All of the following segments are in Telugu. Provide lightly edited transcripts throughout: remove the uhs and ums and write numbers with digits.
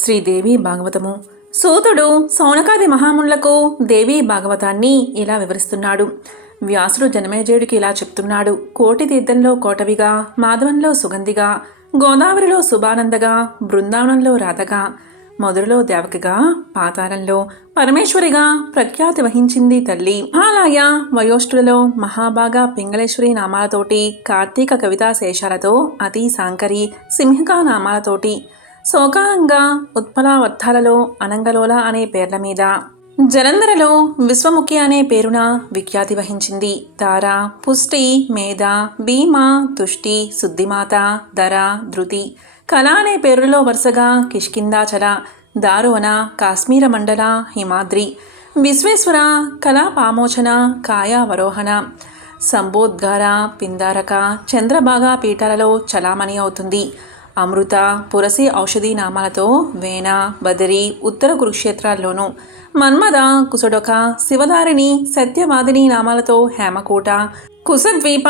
శ్రీదేవి భాగవతము. సూతుడు సౌనకాది మహామునులకు దేవీ భాగవతాన్ని ఇలా వివరిస్తున్నాడు. వ్యాసుడు జనమేజయుడికి ఇలా చెప్తున్నాడు. కోటి తీర్థంలో కోటవిగా, మాధవంలో సుగంధిగా, గోదావరిలో శుభానందగా, బృందావనంలో రాధగా, మధురలో దేవకిగా, పాతాళంలో పరమేశ్వరిగా ప్రఖ్యాతి వహించింది తల్లి. మహాలయ వయోష్ఠులలో మహాభాగా పింగళేశ్వరి నామాలతోటి, కార్తీక కవితా శేషాలతో, అతి సాంకరి సింహికా నామాలతోటి, శోకాంగా ఉత్పలావర్థాలలో అనంగలోల అనే పేర్ల మీద, జలంధరలో విశ్వముఖి అనే పేరున విఖ్యాతి వహించింది. తార, పుష్టి, మేధ, భీమ, తుష్టి, శుద్ధిమాత, ధర, ధృతి, కళ అనే పేరులలో వరుసగా కిష్కిందాచల, దారువన, కాశ్మీర మండల, హిమాద్రి, విశ్వేశ్వర, కళా పామోచన, కాయావరోహణ, సంబోద్గార, పిందారక, చంద్రభాగా పీఠాలలో చలామణి అవుతుంది. అమృత, పురసి ఔషధి నామాలతో వేణ, బదరి, ఉత్తర కురుక్షేత్రాల్లోనూ, మన్మద, కుసడొక, శివధారిణి, సత్యవాదిని నామాలతో హేమకూట, కుశద్వీప,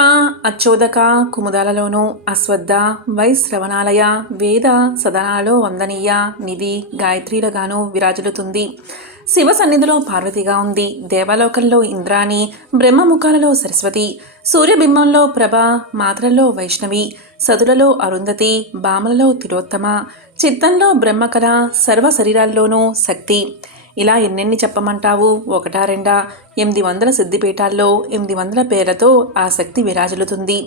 అచ్చోదక, కుముదాలలోనూ, అశ్వద్ధ, వైశ్రవణాలయ, వేద సదనాలలో వందనీయ, నిధి, గాయత్రీలుగాను విరాజిల్లుతుంది. శివ సన్నిధిలో పార్వతిగా ఉంది. దేవలోకంలో ఇంద్రాణి, బ్రహ్మముఖాలలో సరస్వతి, సూర్యబింబంలో ప్రభ, మాత్రల్లో వైష్ణవి, సతులలో అరుంధతి, బామలలో తిలోత్తమ, చిత్తంలో బ్రహ్మకళ, సర్వ శరీరాల్లోనూ శక్తి. ఇలా ఎన్నెన్ని చెప్పమంటావు? ఒకటా రెండా? 800 సిద్ధిపీఠాల్లో 800 పేర్లతో ఆ శక్తి విరాజిల్లుతుంది.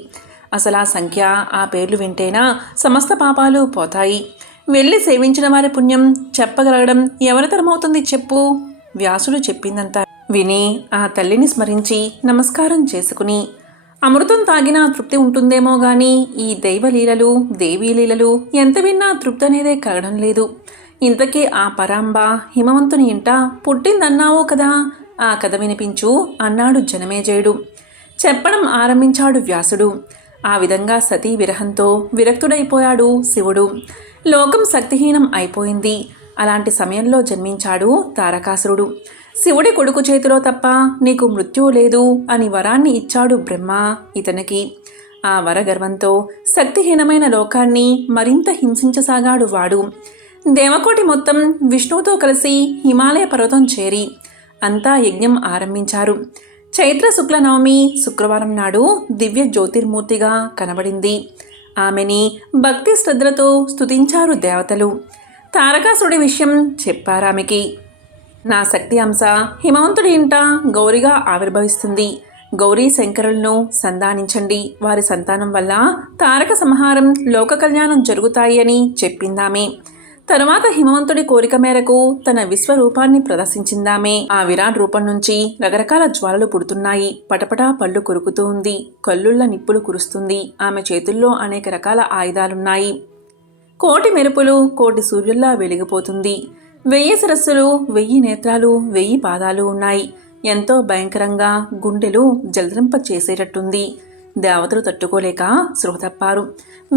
అసలు ఆ సంఖ్య, ఆ పేర్లు వింటేనా సమస్త పాపాలు పోతాయి. వెళ్ళి సేవించిన వారి పుణ్యం చెప్పగలగడం ఎవరి తరమవుతుంది చెప్పు? వ్యాసుడు చెప్పిందంతా విని ఆ తల్లిని స్మరించి నమస్కారం చేసుకుని, అమృతం తాగినా తృప్తి ఉంటుందేమో గాని ఈ దైవలీలలు, దేవీలీలలు ఎంత విన్నా తృప్తి అనేదే కలగడం లేదు. ఇంతకీ ఆ పరాంబ హిమవంతుని ఇంట పుట్టిందన్నావో కదా, ఆ కథ వినిపించు అన్నాడు జనమేజయుడు. చెప్పడం ఆరంభించాడు వ్యాసుడు. ఆ విధంగా సతీ విరహంతో విరక్తుడైపోయాడు శివుడు. లోకం శక్తిహీనం అయిపోయింది. అలాంటి సమయంలో జన్మించాడు తారకాసురుడు. శివుడి కొడుకు చేతిలో తప్ప నీకు మృత్యువు లేదు అని వరాన్ని ఇచ్చాడు బ్రహ్మ ఇతనికి. ఆ వరగర్వంతో శక్తిహీనమైన లోకాన్ని మరింత హింసించసాగాడు వాడు. దేవకోటి మొత్తం విష్ణువుతో కలిసి హిమాలయ పర్వతం చేరి అంతా యజ్ఞం ఆరంభించారు. చైత్ర శుక్ల నవమి శుక్రవారం నాడు దివ్య జ్యోతిర్మూర్తిగా కనబడింది. ఆమెని భక్తి శ్రద్ధలతో స్తుతించారు దేవతలు. తారకాసుడి విషయం చెప్పారామెకి. నా శక్తి అంశ హిమవంతుడి ఇంట గౌరిగా ఆవిర్భవిస్తుంది. గౌరీ శంకరులను సంధానించండి. వారి సంతానం వల్ల తారక సంహారం, లోక కళ్యాణం జరుగుతాయి అని చెప్పిందామే. తరువాత హిమవంతుడి కోరిక మేరకు తన విశ్వరూపాన్ని ప్రదర్శించిందామే. ఆ విరాట్ రూపం నుంచి రకరకాల జ్వాలలు పుడుతున్నాయి. పటపటా పళ్ళు కొరుకుతూ ఉంది. కళ్ళుళ్ళ నిప్పులు కురుస్తుంది. ఆమె చేతుల్లో అనేక రకాల ఆయుధాలున్నాయి. కోటి మెరుపులు కోటి సూర్యుల్లా వెలిగిపోతుంది. 1000 శిరస్సులు, 1000 నేత్రాలు, 1000 పాదాలు ఉన్నాయి. ఎంతో భయంకరంగా గుండెలు జలరింప చేసేటట్టుంది. దేవతలు తట్టుకోలేక సృహ తప్పారు.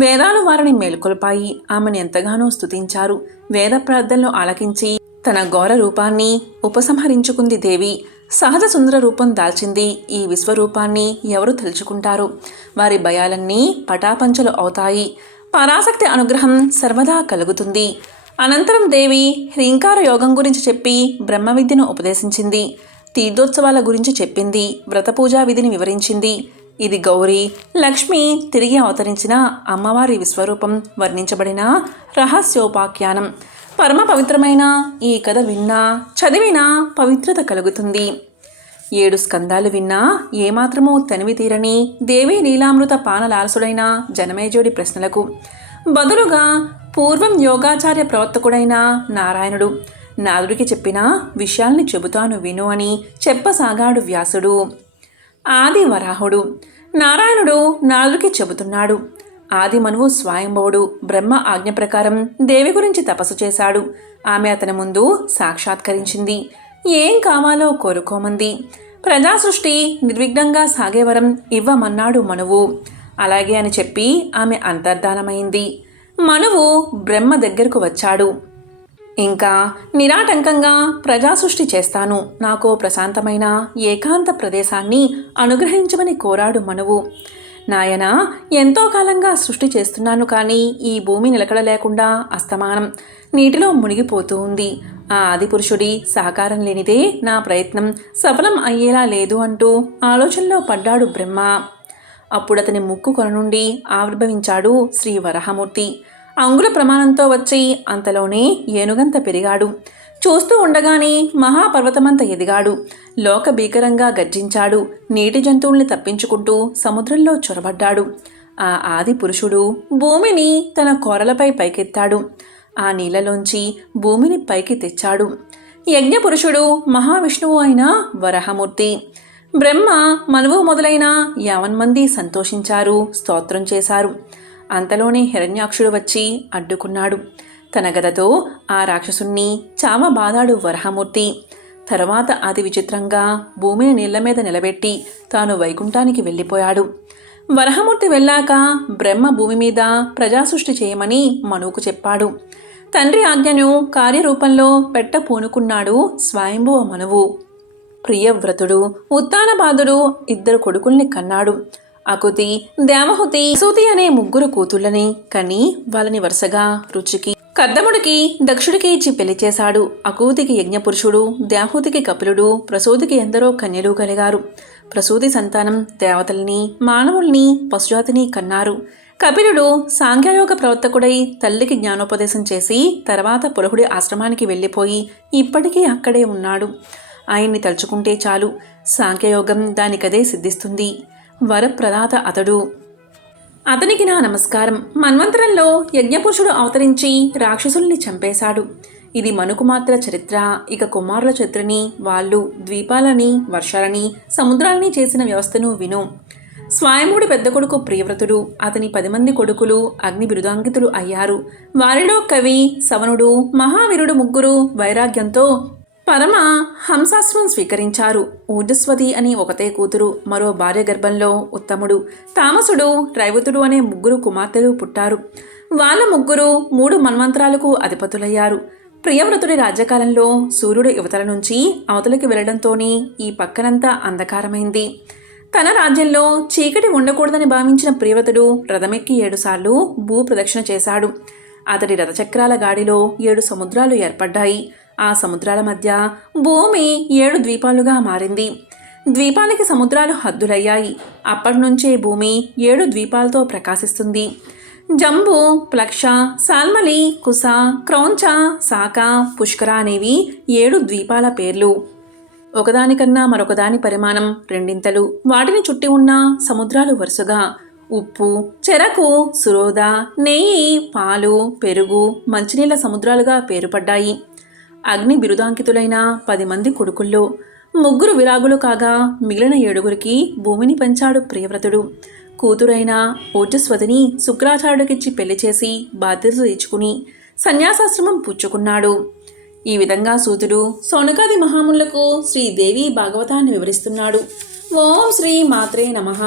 వేదాలు వారిని మేల్కొల్పాయి. ఆమెను ఎంతగానో స్తుతించారు. వేద ప్రార్థనలు ఆలకించి తన ఘోర రూపాన్ని ఉపసంహరించుకుంది దేవి. సహజ సుందర రూపం దాల్చింది. ఈ విశ్వరూపాన్ని ఎవరు తలుచుకుంటారు? వారి భయాలన్నీ పటాపంచలు అవుతాయి. పరాశక్తి అనుగ్రహం సర్వదా కలుగుతుంది. అనంతరం దేవి హ్రీంకార యోగం గురించి చెప్పి బ్రహ్మ విద్యను ఉపదేశించింది. తీర్థోత్సవాల గురించి చెప్పింది. వ్రతపూజా విధిని వివరించింది. ఇది గౌరీ, లక్ష్మి తిరిగి అవతరించిన అమ్మవారి విశ్వరూపం వర్ణించబడిన రహస్యోపాఖ్యానం. పరమ పవిత్రమైన ఈ కథ విన్నా, చదివినా పవిత్రత కలుగుతుంది. 7 స్కందాలు విన్నా ఏమాత్రమూ తనివి తీరని దేవీ లీలామృత పానలాలసుడైన జనమేజయుడి ప్రశ్నలకు బదులుగా పూర్వం యోగాచార్య ప్రవర్తకుడైన నారాయణుడు నారదుడికి చెప్పిన విషయాల్ని చెబుతాను విను అని చెప్పసాగాడు వ్యాసుడు. ఆది వరాహుడు నారాయణుడు నారదుడికి చెబుతున్నాడు. ఆది మనువు స్వయంభవుడు బ్రహ్మ ఆజ్ఞ ప్రకారం దేవి గురించి తపస్సు చేశాడు. ఆమె అతని ముందు సాక్షాత్కరించింది. ఏం కావాలో కోరుకోమంది. ప్రజా సృష్టి నిర్విఘ్నంగా సాగే వరం ఇవ్వమన్నాడు మనువు. అలాగే అని చెప్పి ఆమె అంతర్ధానమైంది. మనువు బ్రహ్మ దగ్గరకు వచ్చాడు. ఇంకా నిరాటంకంగా ప్రజాసృష్టి చేస్తాను, నాకో ప్రశాంతమైన ఏకాంత ప్రదేశాన్ని అనుగ్రహించమని కోరాడు మనువు. నాయనా, ఎంతో కాలంగా సృష్టి చేస్తున్నాను కానీ ఈ భూమి నిలకడ లేకుండా అస్తమానం నీటిలో మునిగిపోతూ ఉంది. ఆ ఆదిపురుషుడి సహకారం లేనిదే నా ప్రయత్నం సఫలం అయ్యేలా లేదు అంటూ ఆలోచనలో పడ్డాడు బ్రహ్మ. అప్పుడతని ముక్కు కొన నుండి ఆవిర్భవించాడు శ్రీ వరాహమూర్తి. అంగుళ ప్రమాణంతో వచ్చి అంతలోనే ఏనుగంత పెరిగాడు. చూస్తూ ఉండగానే మహాపర్వతమంత ఎదిగాడు. లోక భీకరంగా గర్జించాడు. నీటి జంతువుల్ని తప్పించుకుంటూ సముద్రంలో చొరబడ్డాడు. ఆ ఆది పురుషుడు భూమిని తన కోరలపై పైకెత్తాడు. ఆ నీళ్లలోంచి భూమిని పైకి తెచ్చాడు. యజ్ఞపురుషుడు మహావిష్ణువు అయిన వరాహమూర్తి. బ్రహ్మ, మనువు మొదలైన 50 మంది సంతోషించారు, స్తోత్రం చేశారు. అంతలోనే హిరణ్యాక్షుడు వచ్చి అడ్డుకున్నాడు. తన గదతో ఆ రాక్షసుణ్ణి చావబాదాడు వరాహమూర్తి. తరువాత అతి విచిత్రంగా భూమిని నీళ్ల మీద నిలబెట్టి తాను వైకుంఠానికి వెళ్ళిపోయాడు. వరాహమూర్తి వెళ్ళాక బ్రహ్మ భూమి మీద ప్రజాసృష్టి చేయమని మనువుకు చెప్పాడు. తండ్రి ఆజ్ఞను కార్యరూపంలో పెట్ట పూనుకున్నాడు స్వయంభువ మనువు. ప్రియవ్రతుడు ఉత్తానపాదుడు 2 కొడుకుల్ని కన్నాడు. అకుతి, దేవహుతి, సూతి అనే 3 కూతుళ్ళని కని వాళ్ళని వరుసగా రుచికి, కర్దముడికి, దక్షుడికి ఇచ్చి పెళ్లి చేశాడు. అకూతికి యజ్ఞపురుషుడు, దేవహూతికి కపిలుడు, ప్రసూతికి ఎందరో కన్యలు కలిగారు. ప్రసూతి సంతానం దేవతల్ని, మానవుల్ని, పశుజాతిని కన్నారు. కపిలుడు సాంఖ్యయోగ ప్రవర్తకుడై తల్లికి జ్ఞానోపదేశం చేసి తర్వాత పులహుడి ఆశ్రమానికి వెళ్ళిపోయి ఇప్పటికీ అక్కడే ఉన్నాడు. ఆయన్ని తలుచుకుంటే చాలు, సాంఖ్యయోగం దానికదే సిద్ధిస్తుంది. వరప్రదాత అతడు. అతనికి నా నమస్కారం. మన్వంతరంలో యజ్ఞపురుషుడు అవతరించి రాక్షసుల్ని చంపేశాడు. ఇది మనుకుమాత్ర చరిత్ర. ఇక కుమారుల చరిత్రని, వాళ్ళు ద్వీపాలని, వర్షాలని, సముద్రాలని చేసిన వ్యవస్థను విను. స్వయంభుడి పెద్ద కొడుకు ప్రియవ్రతుడు. అతని 10 మంది కొడుకులు అగ్ని బిరుదాంకితులు అయ్యారు. వారిలో కవి, సవనుడు, మహావీరుడు 3 వైరాగ్యంతో పరమ హంసాశ్రమం స్వీకరించారు. ఊర్జస్వతి అని ఒకతే కూతురు, మరో భార్య గర్భంలో ఉత్తముడు, తామసుడు, రైవతుడు అనే 3 కుమార్తెలు పుట్టారు. వాళ్ళ 3 మన్వంతరాలకు అధిపతులయ్యారు. ప్రియవ్రతుడి రాజ్యకాలంలో సూర్యుడు యువతల నుంచి అవతలకి వెళ్లడంతోనే ఈ పక్కనంతా అంధకారమైంది. తన రాజ్యంలో చీకటి ఉండకూడదని భావించిన ప్రియవ్రతుడు రథమెక్కి 7 సార్లు భూ ప్రదక్షిణ చేశాడు. అతడి రథచక్రాల గాడిలో 7 సముద్రాలు ఏర్పడ్డాయి. ఆ సముద్రాల మధ్య భూమి 7 ద్వీపాలుగా మారింది. ద్వీపాలకి సముద్రాలు హద్దులయ్యాయి. అప్పటినుంచే భూమి 7 ద్వీపాలతో ప్రకాశిస్తుంది. జంబు, ప్లక్ష, సాల్మలి, కుస, క్రౌంచ, సాక, పుష్కర అనేవి 7 ద్వీపాల పేర్లు. ఒకదానికన్నా మరొకదాని పరిమాణం 2 వాటిని చుట్టి ఉన్న సముద్రాలు వరుసగా ఉప్పు, చెరకు, సురోద, నెయ్యి, పాలు, పెరుగు, మంచినీళ్ళ సముద్రాలుగా పేరుపడ్డాయి. అగ్ని బిరుదాంకితులైన 10 మంది కొడుకుల్లో 3 విరాగులు కాగా మిగిలిన 7 భూమిని పెంచాడు ప్రియవ్రతుడు. కూతురైన ఓజస్వతిని శుక్రాచార్యుడికిచ్చి పెళ్లి చేసి బాధ్యతలు తీర్చుకుని సన్యాసాశ్రమం పుచ్చుకున్నాడు. ఈ విధంగా సూతుడు సౌనకాది మహామునులకు శ్రీదేవి భాగవతాన్ని వివరిస్తున్నాడు. ఓం శ్రీ మాత్రే నమః.